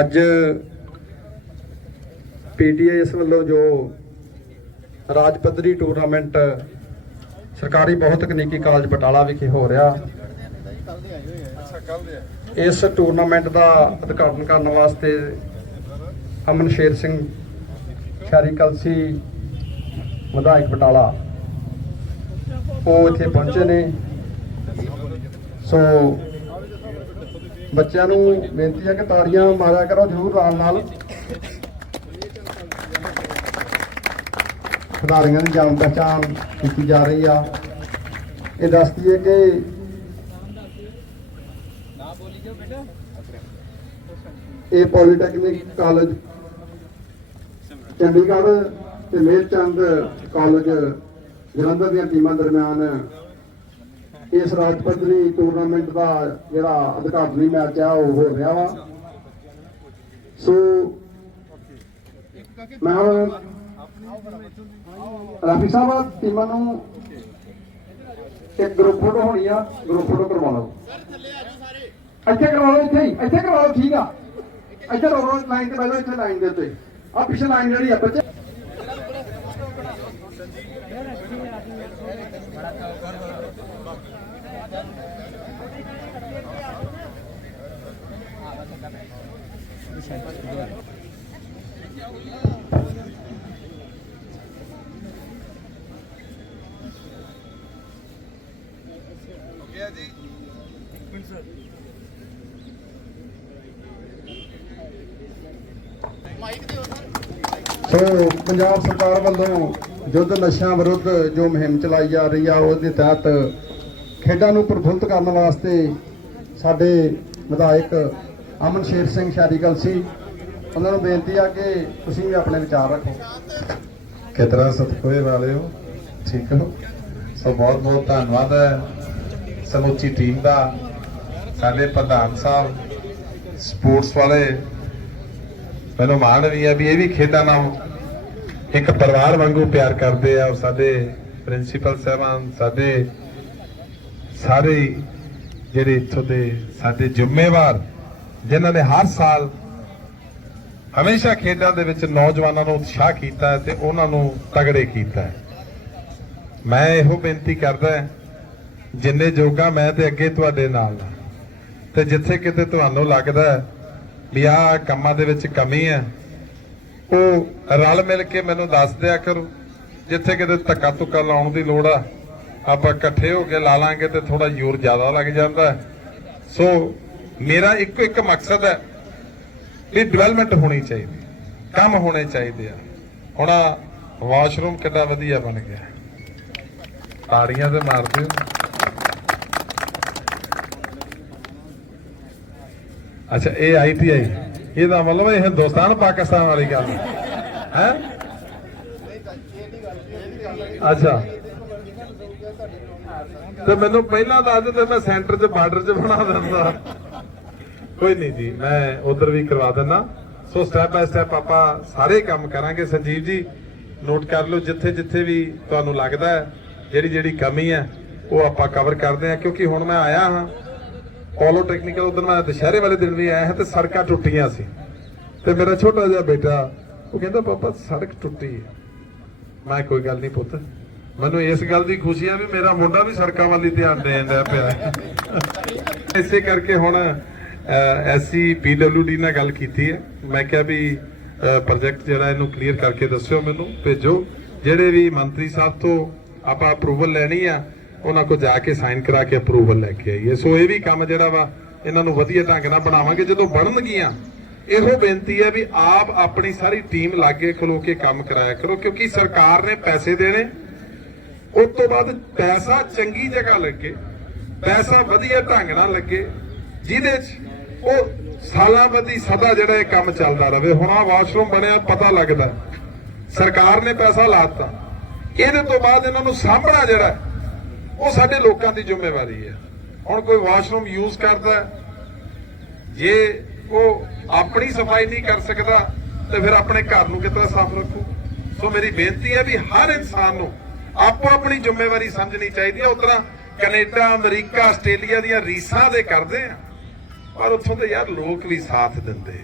ਅੱਜ ਪੀਟੀਆਈਐਸ ਵੱਲੋਂ ਜੋ ਰਾਜ ਪੱਧਰੀ ਟੂਰਨਾਮੈਂਟ ਸਰਕਾਰੀ ਬਹੁਤ ਤਕਨੀਕੀ ਕਾਲਜ ਬਟਾਲਾ ਵਿਖੇ ਹੋ ਰਿਹਾ। ਇਸ ਟੂਰਨਾਮੈਂਟ ਦਾ ਉਦਘਾਟਨ ਕਰਨ ਵਾਸਤੇ ਅਮਨ ਸ਼ੇਰ ਸਿੰਘ ਸ਼ਾਰੀ ਕਲਸੀ, ਵਿਧਾਇਕ ਬਟਾਲਾ ਉਹ ਇੱਥੇ ਪਹੁੰਚੇ ਨੇ। ਸੋ ਬੱਚਿਆਂ ਨੂੰ ਬੇਨਤੀ ਹੈ ਕਿ ਤਾੜੀਆਂ ਮਾਰਿਆ ਕਰੋ, ਜ਼ਰੂਰ ਨਾਲ ਨਾਲ। ਖਿਡਾਰੀਆਂ ਦੀ ਜਾਣ ਪਛਾਣ ਕੀਤੀ ਜਾ ਰਹੀ ਆ। ਇਹ ਦੱਸਦੀ ਹੈ ਕਿ ਇਹ ਪੋਲੀਟੈਕਨਿਕ ਕਾਲਜ ਚੰਡੀਗੜ੍ਹ ਤੇ ਮੇਰਚੰਦ ਕਾਲਜ ਜਲੰਧਰ ਦੀਆਂ ਟੀਮਾਂ ਦਰਮਿਆਨ ਇਸ ਰਾਜ ਪੱਧਰੀ ਟੂਰਨਾਮੈਂਟ ਦਾ ਜਿਹੜਾ ਉਦਘਾਟਨੀ ਮੈਚ ਆ, ਉਹ ਹੋ ਰਿਹਾ ਵਾ। ਸੋ ਮੈਂ ਹੁਣ ਰਾਫੀ ਸਾਹਿਬ, ਟੀਮਾਂ ਨੂੰ ਇੱਕ ਗਰੁੱਪ ਫੋਟੋ ਹੋਣੀ ਆ ਗਰੁੱਪ ਫੋਟੋ ਕਰਵਾ ਲਓ। ਇੱਥੇ ਕਰਵਾ ਲਓ, ਇੱਥੇ ਹੀ, ਇੱਥੇ ਕਰਵਾ ਲਓ, ਠੀਕ ਆ। ਇੱਥੇ ਰੋ ਲਾਈਨ ਤੇ ਬੈਠੋ ਇੱਥੇ ਲਾਈਨ ਦੇ ਉੱਤੇ। ਆ ਪਿੱਛੇ ਲਾਈਨ ਜਿਹੜੀ ਆ, ਬੱਚੇ। ਸੋ ਪੰਜਾਬ ਸਰਕਾਰ ਵੱਲੋਂ ਯੁੱਧ ਨਸ਼ਿਆਂ ਵਿਰੁੱਧ ਜੋ ਮੁਹਿੰਮ ਚਲਾਈ ਜਾ ਰਹੀ ਆ ਉਹਦੇ ਤਹਿਤ ਖੇਡਾਂ ਨੂੰ ਪ੍ਰਫੁੱਲਤ ਕਰਨ ਵਾਸਤੇ ਸਾਡੇ ਵਿਧਾਇਕ ਅਮਨ ਸ਼ੇਰ ਸਿੰਘ ਸ਼ਾਰੀਕਲ ਸੀ ਉਹਨਾਂ ਨੂੰ ਬੇਨਤੀ ਆ ਕਿ ਤੁਸੀਂ ਵੀ ਆਪਣੇ ਵਿਚਾਰ ਰੱਖੋ। ਕਿਤਨਾ ਸਤਿਕਾਰ ਵਾਲਿਓ? ਠੀਕ ਹੋ? ਸੋ ਬਹੁਤ ਬਹੁਤ ਧੰਨਵਾਦ ਹੈ। ਸਮੁੱਚੀ ਟੀਮ ਦਾ ਸਾਡੇ ਪ੍ਰਧਾਨ ਸਾਹਿਬ ਸਪੋਰਟਸ ਵਾਲੇ ਮੈਨੂੰ ਮਾਣ ਵੀ ਹੈ ਵੀ ਇਹ ਵੀ ਖੇਡਾਂ ਨਾਲ ਇੱਕ ਪਰਿਵਾਰ ਵਾਂਗੂ ਪਿਆਰ ਕਰਦੇ ਆ ਔਰ ਸਾਡੇ ਪ੍ਰਿੰਸੀਪਲ ਸਾਹਿਬਾਨ ਸਾਡੇ ਸਾਰੇ ਜਿਹੜੇ ਇੱਥੋਂ ਦੇ ਸਾਡੇ ਜ਼ਿੰਮੇਵਾਰ ਜਿਨ੍ਹਾਂ ਨੇ ਹਰ ਸਾਲ ਹਮੇਸ਼ਾ ਖੇਡਾਂ ਦੇ ਵਿੱਚ ਨੌਜਵਾਨਾਂ ਨੂੰ ਉਤਸ਼ਾਹ ਕੀਤਾ ਹੈ ਤੇ ਉਹਨਾਂ ਨੂੰ ਤਗੜੇ ਕੀਤਾ ਮੈਂ ਇਹੋ ਬੇਨਤੀ ਕਰਦਾ ਹਾਂ, ਜਿੰਨੇ ਜੋਗਾ ਮੈਂ ਤੇ ਅੱਗੇ ਤੁਹਾਡੇ ਨਾਲ ਤੇ ਜਿੱਥੇ ਕਿਤੇ ਤੁਹਾਨੂੰ ਲੱਗਦਾ ਵੀ ਆਹ ਕੰਮਾਂ ਦੇ ਵਿੱਚ ਕਮੀ ਹੈ, ਉਹ ਰਲ ਮਿਲ ਕੇ ਮੈਨੂੰ ਦੱਸ ਦਿਆ ਕਰੋ। ਜਿੱਥੇ ਕਿਤੇ ਧੱਕਾ ਧੁੱਕਾ ਲਾਉਣ ਦੀ ਲੋੜ ਆ, ਆਪਾਂ ਇਕੱਠੇ ਹੋ ਕੇ ਲਾ ਲਾਂਗੇ ਤੇ ਥੋੜਾ ਜ਼ੋਰ ਜ਼ਿਆਦਾ ਲੱਗ ਜਾਂਦਾ ਸੋ ਮੇਰਾ ਇੱਕੋ ਇੱਕ ਮਕਸਦ ਹੈ ਵੀ ਡਿਵੈਲਪਮੈਂਟ ਹੋਣੀ ਚਾਹੀਦੀ, ਕੰਮ ਹੋਣੇ ਚਾਹੀਦੇ ਆ। ਹੁਣ ਵਾਸ਼ਰੂਮ ਕਿੰਨਾ ਵਧੀਆ ਬਣ ਗਿਆ। ਤਾੜੀਆਂ ਤੇ ਮਾਰਦੇ ਹੋ ਅੱਛਾ, ਇਹ ਆਈਟੀਆਈ ਇਹਦਾ ਮਤਲਬ ਇਹ ਹਿੰਦੁਸਤਾਨ, ਪਾਕਿਸਤਾਨ ਵਾਲੀ ਗੱਲ। ਹੈ? ਅੱਛਾ। ਤੇ ਮੈਨੂੰ ਪਹਿਲਾਂ ਦੱਸ ਦਿੰਦੇ ਮੈਂ ਸੈਂਟਰ 'ਚ, ਬਾਰਡਰ 'ਚ ਬਣਾ ਦਿੰਦਾ। ਕੋਈ ਨਹੀਂ ਜੀ, ਮੈਂ ਉਧਰ ਵੀ ਕਰਵਾ ਦਿੰਦਾ। ਸੋ ਸਟੈਪ ਬਾਈ ਸਟੈਪ ਆਪਾਂ ਸਾਰੇ ਕੰਮ ਕਰਾਂਗੇ। ਸੰਜੀਵ ਜੀ ਨੋਟ ਕਰ ਲਓ, ਜਿੱਥੇ ਜਿੱਥੇ ਵੀ ਤੁਹਾਨੂੰ ਲੱਗਦਾ ਹੈ, ਜਿਹੜੀ ਜਿਹੜੀ ਕਮੀ ਹੈ, ਉਹ ਆਪਾਂ ਕਵਰ ਕਰਦੇ ਆ ਕਿਉਂਕਿ ਹੁਣ ਮੈਂ ਆਇਆ ਹਾਂ ਪੋਲੋ ਟੈਕਨੀਕਲ ਮੈਂ ਦੁਸ਼ਹਿਰੇ ਵਾਲੇ ਦਿਨ ਵੀ ਆਇਆ ਹਾਂ ਤੇ ਸੜਕਾਂ ਟੁੱਟੀਆਂ ਸੀ। ਤੇ ਮੇਰਾ ਛੋਟਾ ਜਿਹਾ ਬੇਟਾ, ਉਹ ਕਹਿੰਦਾ, ਪਾਪਾ, ਸੜਕ ਟੁੱਟੀ ਹੈ। ਮੈਂ ਕੋਈ ਗੱਲ ਨਹੀਂ ਪੁੱਤ। ਮੈਨੂੰ ਇਸ ਗੱਲ ਦੀ ਖੁਸ਼ੀ ਆ ਵੀ ਮੇਰਾ ਮੁੰਡਾ ਵੀ ਸੜਕਾਂ ਵੱਲ ਧਿਆਨ ਦੇਣ ਦਾ ਪਿਆ ਇਸੇ ਕਰਕੇ ਹੁਣ ਐਸਸੀ ਪੀਡਬਲਯੂਡੀ ਨਾਲ ਗੱਲ ਕੀਤੀ ਹੈ। ਮੈਂ ਕਿਹਾ ਵੀ ਪ੍ਰੋਜੈਕਟ ਜਿਹੜਾ ਇਹਨੂੰ ਕਲੀਅਰ ਕਰਕੇ ਦੱਸਿਓ ਮੈਨੂੰ, ਭੇਜੋ। ਜਿਹੜੇ ਵੀ ਮੰਤਰੀ ਸਾਹਿਬ ਤੋਂ ਆਪਾਂ ਅਪਰੂਵਲ ਲੈਣੀ ਆ ਉਹਨਾਂ ਕੋਲ ਜਾ ਕੇ ਸਾਈਨ ਕਰਾ ਕੇ ਅਪਰੂਵਲ ਲੈ ਕੇ ਆਈਏ। ਸੋ ਇਹ ਵੀ ਕੰਮ ਜਿਹੜਾ ਵਾ, ਇਹਨਾਂ ਨੂੰ ਵਧੀਆ ਢੰਗ ਨਾਲ ਬਣਾਵਾਂਗੇ। ਜਦੋਂ ਬਣਨਗੀਆਂ, ਇਹੋ ਬੇਨਤੀ ਹੈ ਵੀ ਆਪ ਆਪਣੀ ਸਾਰੀ ਟੀਮ ਲਾਗੇ ਖਲੋ ਕੇ ਕੰਮ ਕਰਾਇਆ ਕਰੋ, ਕਿਉਂਕਿ ਸਰਕਾਰ ਨੇ ਪੈਸੇ ਦੇਣੇ। ਉਸ ਤੋਂ ਬਾਅਦ ਪੈਸਾ ਚੰਗੀ ਜਗ੍ਹਾ ਲੱਗੇ, ਪੈਸਾ ਵਧੀਆ ਢੰਗ ਨਾਲ ਲੱਗੇ, ਜਿਹਦੇ 'ਚ ਉਹ ਸਾਲਾਂ ਬੱਧੀ ਸਦਾ ਜਿਹੜਾ ਇਹ ਕੰਮ ਚੱਲਦਾ ਰਹੇ। ਹੁਣ ਆ ਵਾਸ਼ਰੂਮ ਬਣਿਆ, ਪਤਾ ਲੱਗਦਾ। ਸਰਕਾਰ ਨੇ ਪੈਸਾ ਲਾਤਾ ਇਹਦੇ ਤੋਂ ਬਾਅਦ ਇਹਨਾਂ ਨੂੰ ਸਾਂਭਣਾ ਜਿਹੜਾ ਉਹ ਸਾਡੇ ਲੋਕਾਂ ਦੀ ਜ਼ਿੰਮੇਵਾਰੀ ਹੈ। ਹੁਣ ਕੋਈ ਵਾਸ਼ਰੂਮ ਯੂਜ਼ ਕਰਦਾ ਜੇ ਉਹ ਆਪਣੀ ਸਫ਼ਾਈ ਨਹੀਂ ਕਰ ਸਕਦਾ, ਤੇ ਫਿਰ ਆਪਣੇ ਘਰ ਨੂੰ ਕਿਤਨਾ ਸਾਫ਼ ਰੱਖੂ? ਸੋ ਮੇਰੀ ਬੇਨਤੀ ਹੈ ਵੀ ਹਰ ਇਨਸਾਨ ਨੂੰ ਆਪੋ ਆਪਣੀ ਜ਼ਿੰਮੇਵਾਰੀ ਸਮਝਣੀ ਚਾਹੀਦੀ ਹੈ। ਉਤਰਾ ਕੈਨੇਡਾ, ਅਮਰੀਕਾ, ਆਸਟ੍ਰੇਲੀਆ ਦੀਆਂ ਰੀਸਾਂ ਦੇ ਕਰਦੇ ਆ। ਪਰ ਉੱਥੋਂ ਦੇ ਯਾਰ ਲੋਕ ਵੀ ਸਾਥ ਦਿੰਦੇ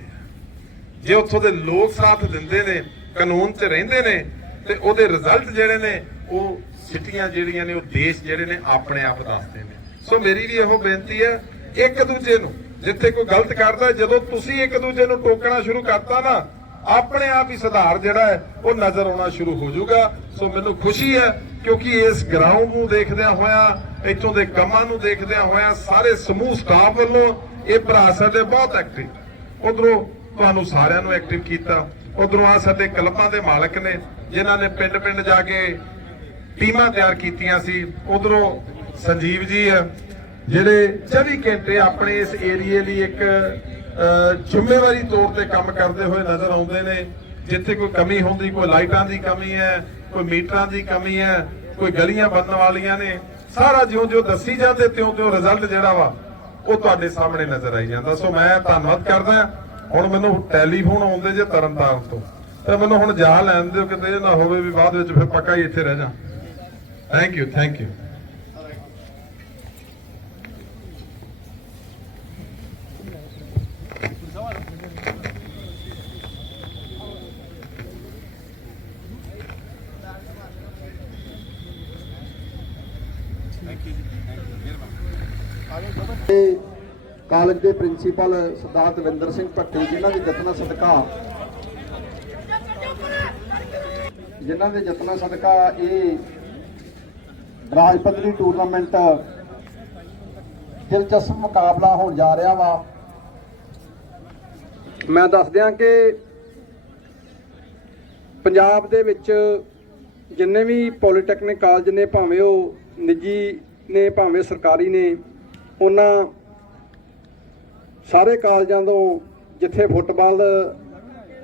ਜੇ ਉੱਥੋਂ ਦੇ ਲੋਕ ਸਾਥ ਦਿੰਦੇ ਨੇ, ਕਾਨੂੰਨ 'ਚ ਰਹਿੰਦੇ ਨੇ, ਤੇ ਉਹਦੇ ਰਿਜ਼ਲਟ ਜਿਹੜੇ ਨੇ ਉਹ ਸਿਟੀਆਂ ਜਿਹੜੀਆਂ ਨੇ, ਉਹ ਦੇਸ਼ ਜਿਹੜੇ ਨੇ, ਆਪਣੇ ਆਪ ਦੱਸਦੇ ਨੇ। ਸੋ ਮੇਰੀ ਵੀ ਇਹੋ ਬੇਨਤੀ ਹੈ, ਇੱਕ ਦੂਜੇ ਨੂੰ, ਜਿੱਥੇ ਕੋਈ ਗਲਤ ਕਰਦਾ, ਜਦੋਂ ਤੁਸੀਂ ਇੱਕ ਦੂਜੇ ਨੂੰ ਟੋਕਣਾ ਸ਼ੁਰੂ ਕਰਤਾ ਨਾ, ਆਪਣੇ ਆਪ ਹੀ ਸੁਧਾਰ ਜਿਹੜਾ ਹੈ, ਉਹ ਨਜ਼ਰ ਆਉਣਾ ਸ਼ੁਰੂ ਹੋ ਜਾਊਗਾ। ਸੋ ਮੈਨੂੰ ਖੁਸ਼ੀ ਹੈ, ਕਿਉਂਕਿ ਇਸ ਗਰਾਊਂਡ ਨੂੰ ਦੇਖਦਿਆਂ ਹੋਇਆਂ, ਇੱਥੋਂ ਦੇ ਕੰਮਾਂ ਨੂੰ ਦੇਖਦਿਆਂ ਹੋਇਆਂ, ਸਾਰੇ ਸਮੂਹ ਸਟਾਫ ਵੱਲੋਂ ਇਹ ਭਰਾ ਸਾਡੇ ਬਹੁਤ ਐਕਟਿਵ ਉਧਰੋਂ ਤੁਹਾਨੂੰ ਸਾਰਿਆਂ ਨੂੰ ਐਕਟਿਵ ਕੀਤਾ। ਉਧਰੋਂ ਆ ਸਾਡੇ ਕਲੱਬਾਂ ਦੇ ਮਾਲਕ ਨੇ, ਜਿਨ੍ਹਾਂ ਨੇ ਪਿੰਡ ਪਿੰਡ ਜਾ ਕੇ ਟੀਮਾਂ ਤਿਆਰ ਕੀਤੀਆਂ ਸੀ। ਉਧਰੋਂ ਸੰਜੀਵ ਜੀ ਹੈ, ਜਿਹੜੇ 24 ਘੰਟੇ ਆਪਣੇ ਇਸ ਏਰੀਏ ਲਈ ਇੱਕ ਜ਼ਿੰਮੇਵਾਰੀ ਤੌਰ ਤੇ ਕੰਮ ਕਰਦੇ ਹੋਏ ਨਜ਼ਰ ਆਉਂਦੇ ਨੇ। ਜਿੱਥੇ ਕੋਈ ਕਮੀ ਹੁੰਦੀ, ਕੋਈ ਲਾਈਟਾਂ ਦੀ ਕਮੀ ਹੈ, ਕੋਈ ਮੀਟਰਾਂ ਦੀ ਕਮੀ ਹੈ, ਕੋਈ ਗਲੀਆਂ ਬਣਨ ਵਾਲੀਆਂ ਨੇ। ਸਾਰਾ ਜਿਉਂ ਜਿਉਂ ਦੱਸੀ ਜਾਂਦੇ ਤਿਉਂ ਤਿਉਂ ਰਿਜ਼ਲਟ ਜਿਹੜਾ ਵਾ, ਉਹ ਤੁਹਾਡੇ ਸਾਹਮਣੇ ਨਜ਼ਰ ਆਈ ਜਾਂਦਾ। ਸੋ ਮੈਂ ਧੰਨਵਾਦ ਕਰਦਾ। ਹੁਣ ਮੈਨੂੰ ਟੈਲੀਫੋਨ ਆਉਂਦੇ ਜੇ ਤਰਨਤਾਰਨ ਤੋਂ। ਤੇ ਮੈਨੂੰ ਹੁਣ ਜਾ ਲੈਣ ਦਿਓ, ਕਿਤੇ ਨਾ ਹੋਵੇ ਵੀ ਬਾਅਦ ਵਿੱਚ ਫਿਰ ਪੱਕਾ ਹੀ ਇੱਥੇ ਰਹਿ ਜਾ। Thank you thank you college ਦੇ ਪ੍ਰਿੰਸੀਪਲ ਸਰਦਾਰ ਦਵਿੰਦਰ ਸਿੰਘ ਭੱਟੀ, ਜਿਨ੍ਹਾਂ ਦੇ ਯਤਨਾਂ ਸਦਕਾ ਜਿਨ੍ਹਾਂ ਦੇ ਯਤਨਾਂ ਸਦਕਾ ਇਹ ਰਾਜ ਪੱਧਰੀ ਟੂਰਨਾਮੈਂਟ ਦਿਲਚਸਪ ਮੁਕਾਬਲਾ ਹੋਣ ਜਾ ਰਿਹਾ ਵਾ। ਮੈਂ ਦੱਸ ਦਿਆਂ ਕਿ ਪੰਜਾਬ ਦੇ ਵਿੱਚ ਜਿੰਨੇ ਵੀ ਪੋਲੀਟੈਕਨਿਕ ਕਾਲਜ ਨੇ, ਭਾਵੇਂ ਉਹ ਨਿੱਜੀ ਨੇ, ਭਾਵੇਂ ਸਰਕਾਰੀ ਨੇ, ਉਹਨਾਂ ਸਾਰੇ ਕਾਲਜਾਂ ਤੋਂ ਜਿੱਥੇ ਫੁੱਟਬਾਲ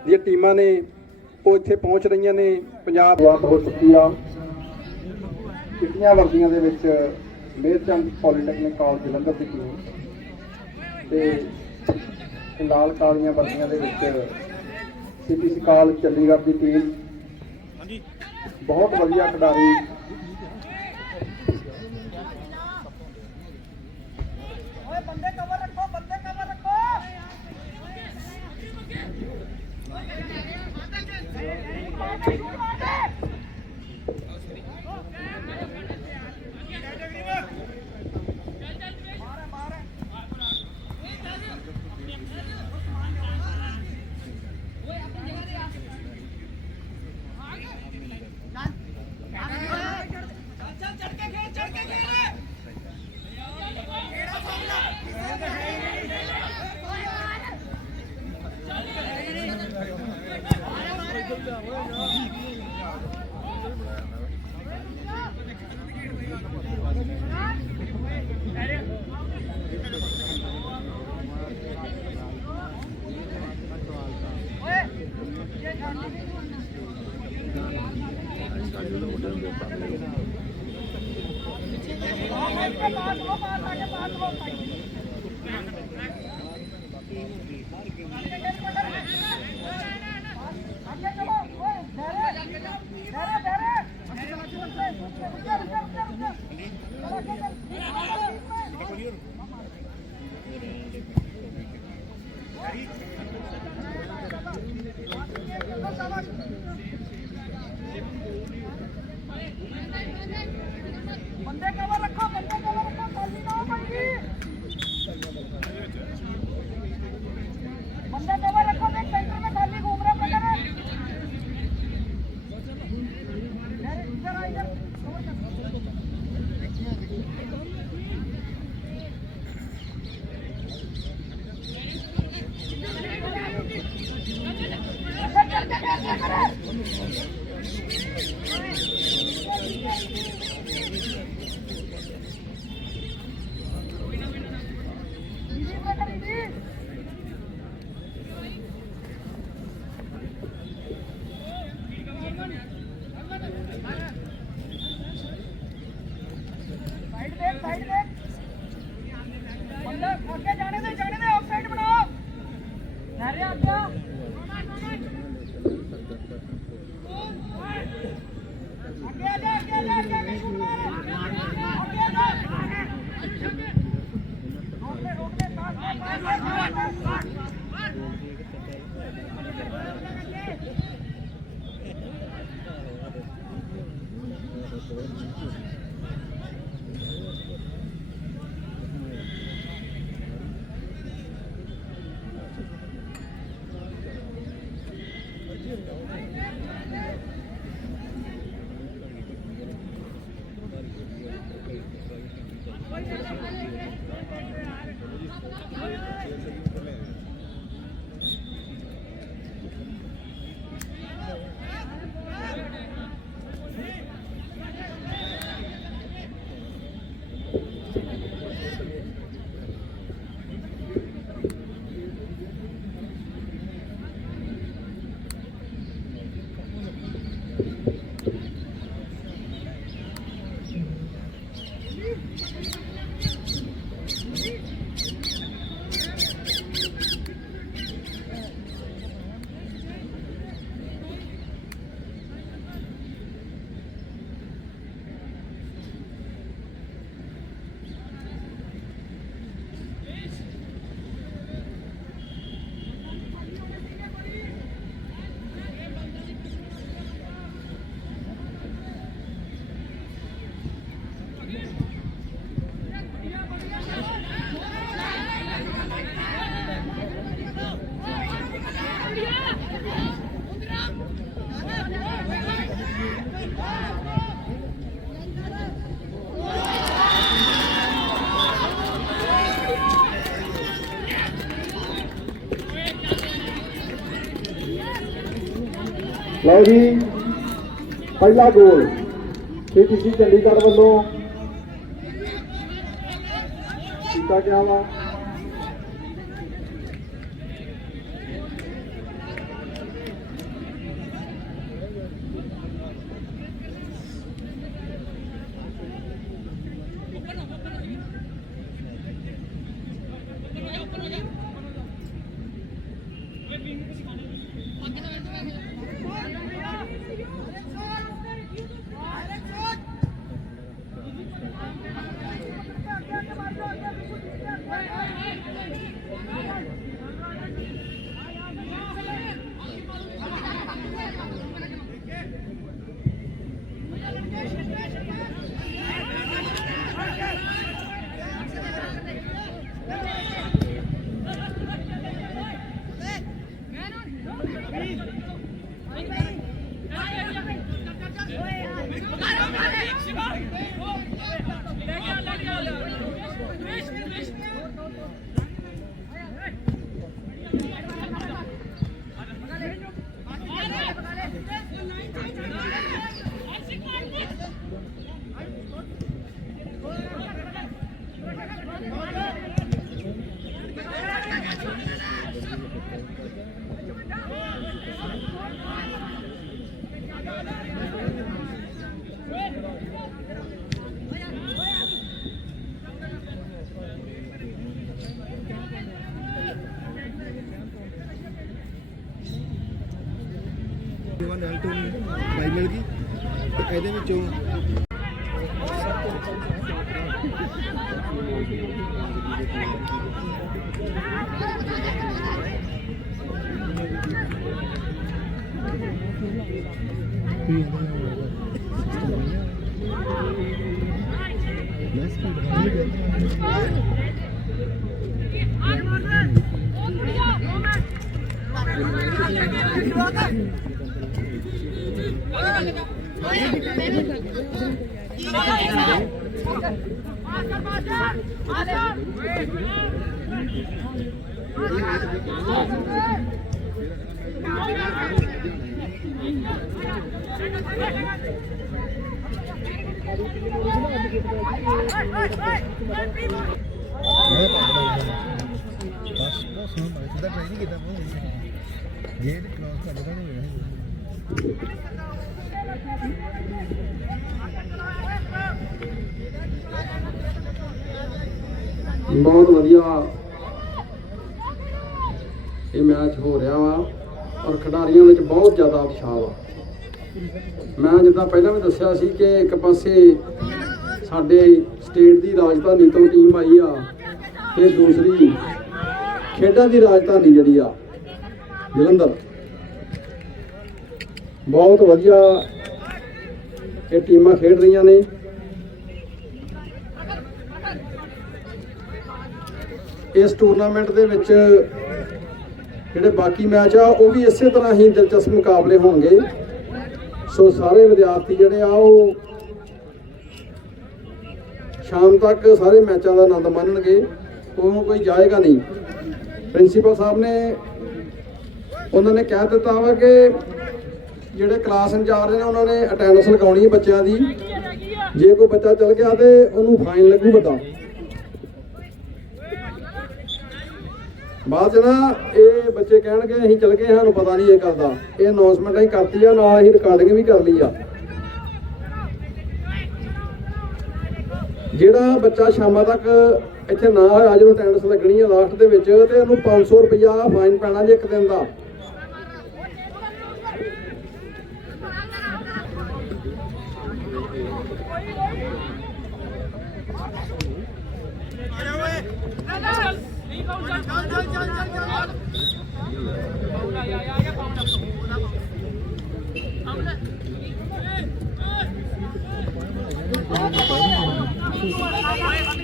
ਦੀਆਂ ਟੀਮਾਂ ਨੇ, ਉਹ ਇੱਥੇ ਪਹੁੰਚ ਰਹੀਆਂ ਨੇ। ਪੰਜਾਬ ਹੋ ਚੁੱਕੀ ਆ। ਕਿਤਨੀਆਂ ਵਰਦੀਆਂ ਦੇ ਵਿੱਚ ਮੇਰਚੰਦ ਪੋਲੀਟੈਕਨਿਕ ਕਾਲਜ ਜਲੰਧਰ ਦੀ ਟੀਮ ਤੇ ਲਾਲ ਕਾਲੀਆਂ ਵਰਦੀਆਂ ਦੇ ਵਿੱਚ ਸੀਪੀਸੀ ਕਾਲਜ ਚੰਡੀਗੜ੍ਹ ਦੀ ਟੀਮ ਬਹੁਤ ਵਧੀਆ ਖਿਡਾਰੀ ਓਏ ਬੰਦੇ ਲਓ ਜੀ ਪਹਿਲਾ ਗੋਲ। ਪੀਟੀਸੀ ਚੰਡੀਗੜ੍ਹ ਵੱਲੋਂ ਕੀਤਾ ਗਿਆ ਵਾ। ਵਨ ਐਲ ਟੂ ਬਾਈ ਮਿਲ ਗਈ ਤੇ ਇਹਦੇ ਵਿੱਚੋਂ ਮੈਂ ਜੇ ਕ੍ਰਾਸ ਕਰ ਦੇਣਾ ਨਹੀਂ ਬਹੁਤ ਵਧੀਆ। ਇਹ ਮੈਚ ਹੋ ਰਿਹਾ ਵਾ ਔਰ ਖਿਡਾਰੀਆਂ ਵਿੱਚ ਬਹੁਤ ਜ਼ਿਆਦਾ ਉਤਸ਼ਾਹ ਵਾ। ਮੈਂ ਜਿੱਦਾਂ ਪਹਿਲਾਂ ਵੀ ਦੱਸਿਆ ਸੀ ਕਿ ਇੱਕ ਪਾਸੇ ਸਾਡੇ ਸਟੇਟ ਦੀ ਰਾਜਧਾਨੀ ਤੋਂ ਟੀਮ ਆਈ ਆ ਤੇ ਦੂਸਰੀ ਖੇਡਾਂ ਦੀ ਰਾਜਧਾਨੀ ਜਿਹੜੀ ਆ ਜਲੰਧਰ। ਬਹੁਤ ਵਧੀਆ ਇਹ ਟੀਮਾਂ ਖੇਡ ਰਹੀਆਂ ਨੇ। ਇਸ ਟੂਰਨਾਮੈਂਟ ਦੇ ਵਿੱਚ ਜਿਹੜੇ ਬਾਕੀ ਮੈਚ ਆ, ਉਹ ਵੀ ਇਸੇ ਤਰ੍ਹਾਂ ਹੀ ਦਿਲਚਸਪ ਮੁਕਾਬਲੇ ਹੋਣਗੇ। ਸੋ ਸਾਰੇ ਵਿਦਿਆਰਥੀ ਜਿਹੜੇ ਆ, ਉਹ ਸ਼ਾਮ ਤੱਕ ਸਾਰੇ ਮੈਚਾਂ ਦਾ ਆਨੰਦ ਮਾਣਨਗੇ। ਉਹ ਕੋਈ ਜਾਏਗਾ ਨਹੀਂ। ਪ੍ਰਿੰਸੀਪਲ ਸਾਹਿਬ ਨੇ, ਉਹਨਾਂ ਨੇ ਕਹਿ ਦਿੱਤਾ ਵਾ ਕਿ ਜਿਹੜੇ ਕਲਾਸ ਇੰਚਾਰਜ ਨੇ, ਉਹਨਾਂ ਨੇ ਅਟੈਂਡੈਂਸ ਲਗਾਉਣੀ ਹੈ ਬੱਚਿਆਂ ਦੀ। ਜੇ ਕੋਈ ਬੱਚਾ ਚਲ ਗਿਆ ਤੇ ਉਹਨੂੰ ਫਾਈਨ ਲੱਗੂ ਵੱਡਾ। ਬਾਅਦ 'ਚ ਇਹ ਬੱਚੇ ਕਹਿਣਗੇ, ਅਸੀਂ ਚੱਲ ਗਏ ਸਾਨੂੰ ਪਤਾ ਨਹੀਂ ਇਹ ਕਰਦਾ ਇਹ ਅਨਾਉਂਸਮੈਂਟ ਅਸੀਂ ਕਰਤੀ ਆ ਨਾਲ ਅਸੀਂ ਰਿਕਾਰਡਿੰਗ ਵੀ ਕਰ ਲਈ ਆ। ਜਿਹੜਾ ਬੱਚਾ ਸ਼ਾਮਾਂ ਤੱਕ ਇੱਥੇ ਨਾ ਹੋਇਆ ਜਦੋਂ ਅਟੈਂਡੈਂਸ ਲੱਗਣੀ ਆ ਲਾਸਟ ਦੇ ਵਿੱਚ, ਤੇ ਉਹਨੂੰ 500 ਰੁਪਇਆ ਫਾਈਨ ਪੈਣਾ ਜੇ ਇੱਕ ਦਿਨ ਦਾ।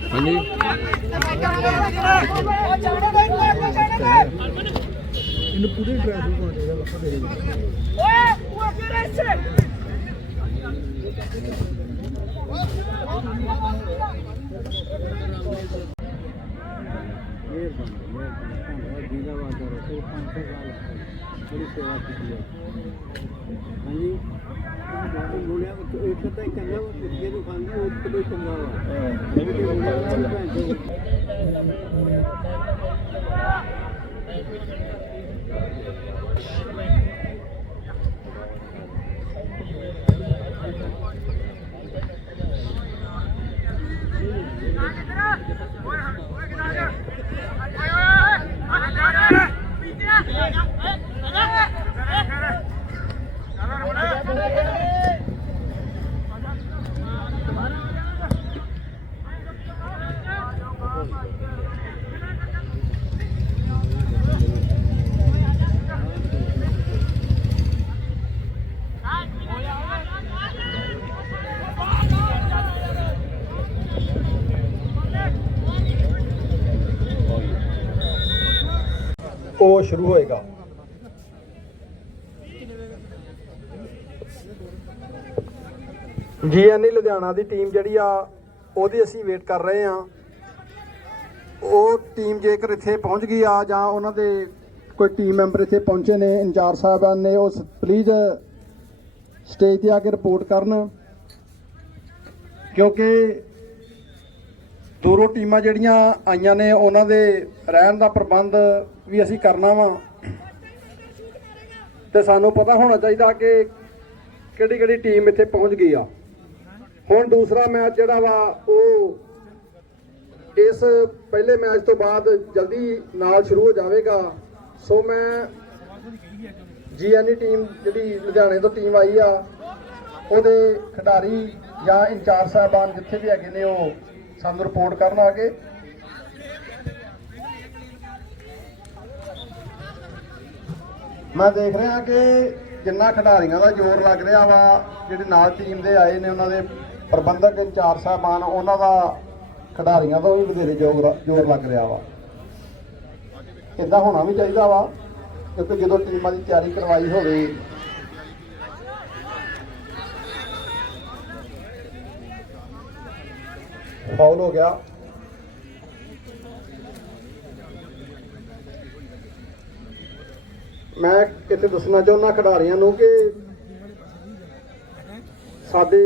ਹਾਂਜੀ। ਇਹਨੂੰ ਪੂਰੀ ਟ੍ਰੈਫਿਕ ਹੋਣਾ ਚਾਹੀਦਾ ਲੱਖਾਂ ਦੇ ਇਹ ਬੰਦਾ ਮੈਂ ਜਿੰਦਾਬਾਦ ਦਾ ਰੋਕੇ 500 ਸਾਲ ਬੜੀ ਸੇਵਾ ਕੀਤੀ ਹੈ ਹਾਂਜੀ ਬਾਬੂ ਬੋਲਿਆ ਇੱਕ ਤਾਂ ਚੰਗਾ ਉਹ ਪਿੱਛੇ ਨੂੰ ਖਾਂਦੀ ਉਹ ਕਿਤੇ ਚੰਗਾ ਵਾ ਇਹ ਵੀ ਬੋਲਿਆ ਨਾ ਭੈਣ ਚੋਦ। ਉਹ ਸ਼ੁਰੂ ਹੋਏਗਾ। ਜੀਐਨਈ ਲੁਧਿਆਣਾ ਦੀ ਟੀਮ ਜਿਹੜੀ ਆ, ਉਹਦੀ ਅਸੀਂ ਵੇਟ ਕਰ ਰਹੇ ਆ ਉਹ ਟੀਮ ਜੇਕਰ ਇੱਥੇ ਪਹੁੰਚ ਗਈ ਆ ਜਾਂ ਉਹਨਾਂ ਦੇ ਕੋਈ ਟੀਮ ਮੈਂਬਰ ਇੱਥੇ ਪਹੁੰਚੇ ਨੇ, ਇੰਚਾਰਜ ਸਾਹਿਬਾਨ ਨੇ ਉਹ ਪਲੀਜ਼ ਸਟੇਜ ਤੇ ਆ ਕੇ ਰਿਪੋਰਟ ਕਰਨ। ਕਿਉਂਕਿ ਦੂਰੋਂ ਟੀਮਾਂ ਜਿਹੜੀਆਂ ਆਈਆਂ ਨੇ, ਉਹਨਾਂ ਦੇ ਰਹਿਣ ਦਾ ਪ੍ਰਬੰਧ ਵੀ ਅਸੀਂ ਕਰਨਾ ਵਾ। ਤੇ ਸਾਨੂੰ ਪਤਾ ਹੋਣਾ ਚਾਹੀਦਾ ਕਿ ਕਿਹੜੀ ਕਿਹੜੀ ਟੀਮ ਇੱਥੇ ਪਹੁੰਚ ਗਈ ਆ। ਹੁਣ ਦੂਸਰਾ ਮੈਚ ਜਿਹੜਾ ਵਾ, ਉਹ ਇਸ ਪਹਿਲੇ ਮੈਚ ਤੋਂ ਬਾਅਦ ਜਲਦੀ ਨਾਲ ਸ਼ੁਰੂ ਹੋ ਜਾਵੇਗਾ। ਸੋ ਮੈਂ ਜੀਐਨਈ ਟੀਮ ਜਿਹੜੀ ਲੁਧਿਆਣੇ ਤੋਂ ਟੀਮ ਆਈ ਆ, ਉਹਦੇ ਖਿਡਾਰੀ ਜਾਂ ਇੰਚਾਰਜ ਸਾਹਿਬਾਨ ਜਿੱਥੇ ਵੀ ਹੈਗੇ ਨੇ, ਉਹ ਸਾਨੂੰ ਰਿਪੋਰਟ ਕਰਨ ਆ ਮੈਂ ਦੇਖ ਰਿਹਾ ਕਿ ਜਿੰਨਾ ਖਿਡਾਰੀਆਂ ਦਾ ਜ਼ੋਰ ਲੱਗ ਰਿਹਾ ਵਾ, ਜਿਹੜੇ ਨਾਲ ਟੀਮ ਦੇ ਆਏ ਨੇ, ਉਹਨਾਂ ਦੇ ਪ੍ਰਬੰਧਕ ਇੰਚਾਰਜ ਸਾਹਿਬਾਨ, ਉਹਨਾਂ ਦਾ ਖਿਡਾਰੀਆਂ ਦਾ ਵੀ ਵਧੇਰੇ ਜ਼ੋਰ ਜ਼ੋਰ ਲੱਗ ਰਿਹਾ ਵਾ। ਇਦਾਂ ਹੋਣਾ ਵੀ ਚਾਹੀਦਾ ਵਾ, ਕਿਉਂਕਿ ਜਦੋਂ ਟੀਮਾਂ ਦੀ ਤਿਆਰੀ ਕਰਵਾਈ ਹੋਵੇ ਫਾਉਲ ਹੋ ਗਿਆ। ਮੈਂ ਇੱਥੇ ਦੱਸਣਾ ਚਾਹੁੰਦਾ ਖਿਡਾਰੀਆਂ ਨੂੰ ਕਿ ਸਾਡੇ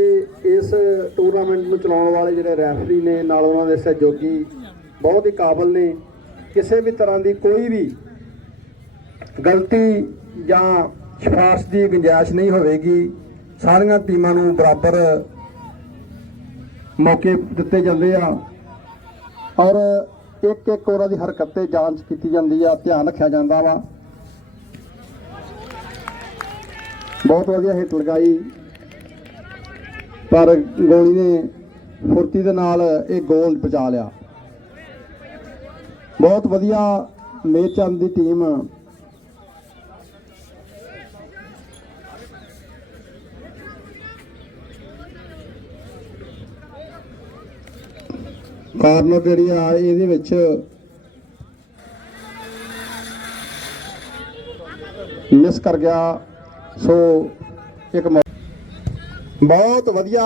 ਇਸ ਟੂਰਨਾਮੈਂਟ ਨੂੰ ਚਲਾਉਣ ਵਾਲੇ ਜਿਹੜੇ ਰੈਫਰੀ ਨੇ, ਨਾਲ ਉਹਨਾਂ ਦੇ ਸਹਿਯੋਗੀ ਬਹੁਤ ਹੀ ਕਾਬਲ ਨੇ। ਕਿਸੇ ਵੀ ਤਰ੍ਹਾਂ ਦੀ ਕੋਈ ਵੀ ਗਲਤੀ ਜਾਂ ਸਿਫਾਰਿਸ਼ ਦੀ ਗੁੰਜਾਇਸ਼ ਨਹੀਂ ਹੋਵੇਗੀ। ਸਾਰੀਆਂ ਟੀਮਾਂ ਨੂੰ ਬਰਾਬਰ ਮੌਕੇ ਦਿੱਤੇ ਜਾਂਦੇ ਆ। ਔਰ ਇੱਕ ਇੱਕ ਉਹਨਾਂ ਦੀ ਹਰਕਤ ਤੇ ਜਾਂਚ ਕੀਤੀ ਜਾਂਦੀ ਆ, ਧਿਆਨ ਰੱਖਿਆ ਜਾਂਦਾ ਵਾ। ਬਹੁਤ ਵਧੀਆ ਹਿੱਟ ਲਗਾਈ। ਪਰ ਗੋਲੀ ਨੇ ਫੁਰਤੀ ਦੇ ਨਾਲ ਇਹ ਗੋਲ ਬਚਾ ਲਿਆ। ਬਹੁਤ ਵਧੀਆ ਮੇਚੰਦ ਦੀ ਟੀਮ। ਕਾਰਨਰ ਜਿਹੜੀ ਆ? ਇਹਦੇ ਵਿੱਚ ਮਿਸ ਕਰ ਗਿਆ। ਸੋ ਇੱਕ ਬਹੁਤ ਵਧੀਆ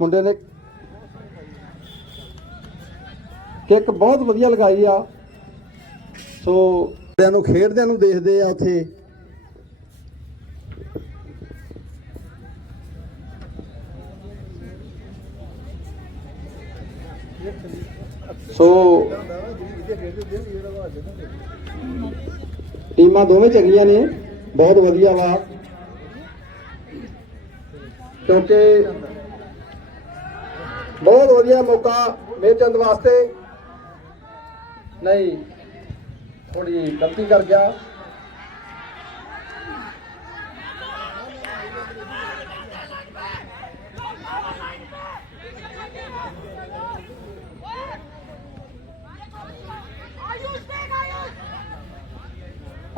ਮੁੰਡੇ ਨੇ ਕਿੱਕ ਬਹੁਤ ਵਧੀਆ ਲਗਾਈ ਆ। ਸੋ ਮੁੰਡਿਆਂ ਨੂੰ ਖੇਡਦਿਆਂ ਨੂੰ ਦੇਖਦੇ ਆ ਉੱਥੇ। ਸੋ ਟੀਮਾਂ ਦੋਵੇਂ ਚੰਗੀਆਂ ਨੇ। ਬਹੁਤ ਵਧੀਆ ਵਾ। ਕਿਉਂਕਿ ਬਹੁਤ ਵਧੀਆ ਮੌਕਾ ਮੇਚੰਦ ਵਾਸਤੇ। ਨਹੀਂ ਥੋੜੀ ਗਲਤੀ ਕਰ ਗਿਆ।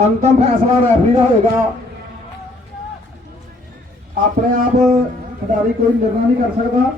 ਅੰਤਮ ਫੈਸਲਾ ਰੈਫਰੀ ਦਾ ਹੋਏਗਾ। ਆਪਣੇ ਆਪ ਖਿਡਾਰੀ ਕੋਈ ਨਿਰਣਾ ਨਹੀਂ ਕਰ ਸਕਦਾ।